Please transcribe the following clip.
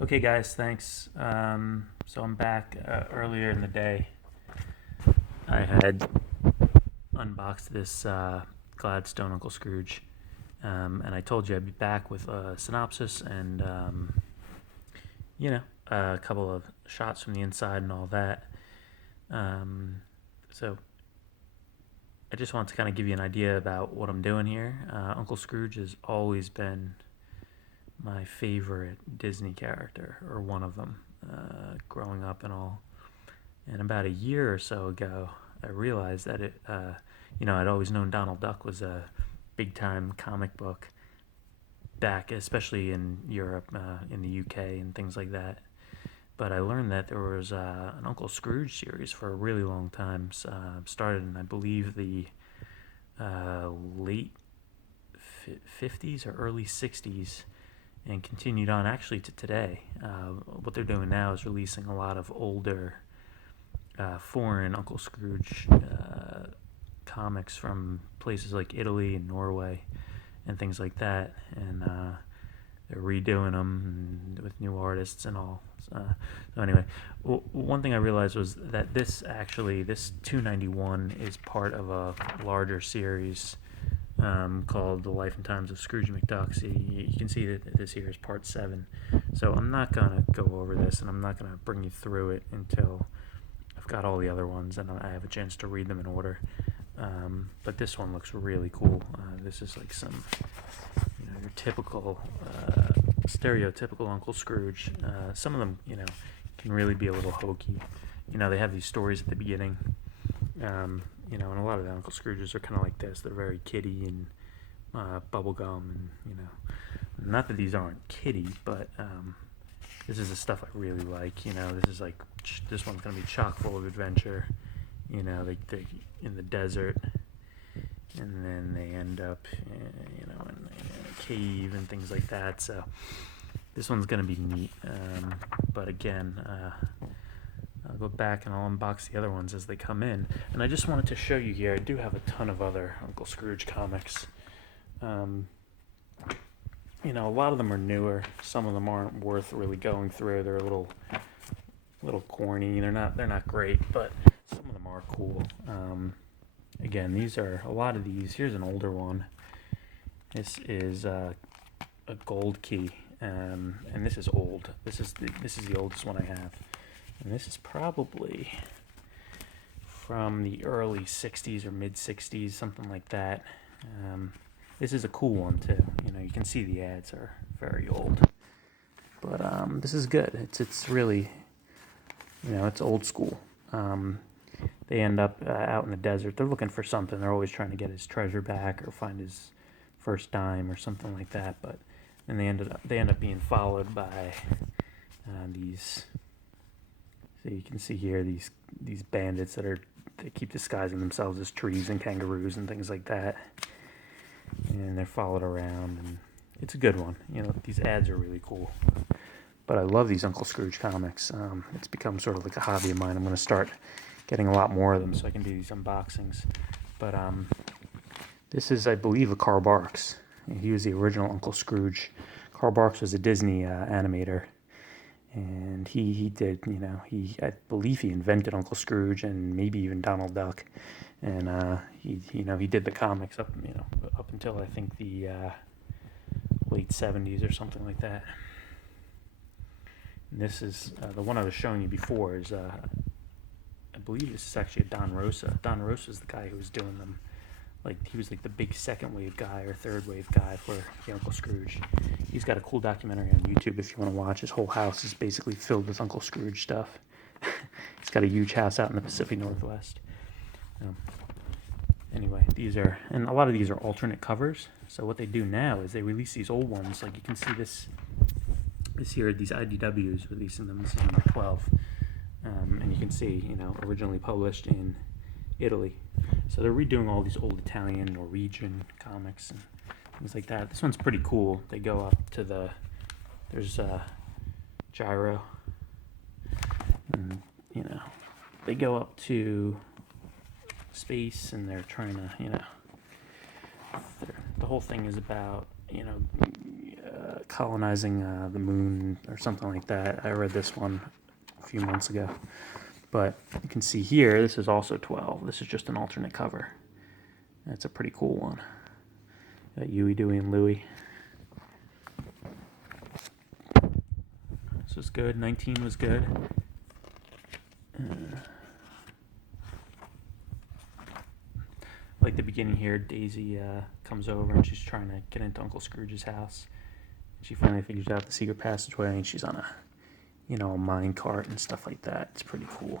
Okay, guys, thanks. So I'm back. Earlier in the day, I had unboxed this Gladstone Uncle Scrooge, and I told you I'd be back with a synopsis and a couple of shots from the inside and all that. So I just want to kind of give you an idea about what I'm doing here. Uncle Scrooge has always been my favorite Disney character, or one of them, growing up and all. And about a year or so ago, I realized that I'd always known Donald Duck was a big time comic book back, especially in Europe, in the UK, and things like that. But I learned that there was an Uncle Scrooge series for a really long time. Started in, I believe, the late 50s or early 60s, and continued on actually to today. What they're doing now is releasing a lot of older foreign Uncle Scrooge comics from places like Italy and Norway and things like that, and they're redoing them with new artists and all. So anyway, one thing I realized was that this 291 is part of a larger series called The Life and Times of Scrooge McDuck. So you can see that this here is part 7. So I'm not going to go over this, and I'm not going to bring you through it until I've got all the other ones and I have a chance to read them in order. But this one looks really cool. This is like some, your typical, stereotypical Uncle Scrooge. Some of them, can really be a little hokey. They have these stories at the beginning. And a lot of the Uncle Scrooges are kind of like this. They're very kiddie and bubblegum, and not that these aren't kiddie, but this is the stuff I really like. This one's gonna be chock full of adventure. They in the desert, and then they end up, in a cave and things like that. So this one's gonna be neat. But again, I'll go back and I'll unbox the other ones as they come in. And I just wanted to show you here, I do have a ton of other Uncle Scrooge comics. A lot of them are newer. Some of them aren't worth really going through. They're a little corny. They're not great, but some of them are cool. Again, a lot of these. Here's an older one. This is a gold key, and this is old. This is the oldest one I have. And this is probably from the early 60s or mid 60s, something like that. This is a cool one too. You can see the ads are very old, but this is good. It's really, it's old school. They end up out in the desert. They're looking for something. They're always trying to get his treasure back or find his first dime or something like that. But then they end up being followed by these. So you can see here these bandits they keep disguising themselves as trees and kangaroos and things like that, and they're followed around, and it's a good one. These ads are really cool. But I love these Uncle Scrooge comics. It's become sort of like a hobby of mine. I'm going to start getting a lot more of them so I can do these unboxings. But this is, I believe, a Carl Barks. He was the original Uncle Scrooge. Carl Barks was a Disney animator. And he did, I believe he invented Uncle Scrooge and maybe even Donald Duck. And he did the comics up until I think the late 70s or something like that. And this is the one I was showing you before. Is I believe this is actually a Don Rosa. Don Rosa is the guy who was doing them. He was like the big second wave guy or third wave guy for the Uncle Scrooge. He's got a cool documentary on YouTube if you want to watch. His whole house is basically filled with Uncle Scrooge stuff. He's got a huge house out in the Pacific Northwest. Anyway, and a lot of these are alternate covers. So what they do now is they release these old ones. Like you can see this here, these IDWs releasing them. This is number 12. And you can see, originally published in Italy. So they're redoing all these old Italian, Norwegian comics and things like that. This one's pretty cool. They go up to there's Gyro, and they go up to space, and they're trying to, the whole thing is about colonizing the moon or something like that. I read this one a few months ago. But you can see here, this is also 12. This is just an alternate cover. That's a pretty cool one. Got Huey, Dewey, and Louie. This was good. 19 was good. Like the beginning here, Daisy comes over and she's trying to get into Uncle Scrooge's house. She finally figures out the secret passageway, and she's on a mine cart and stuff like that. It's pretty cool.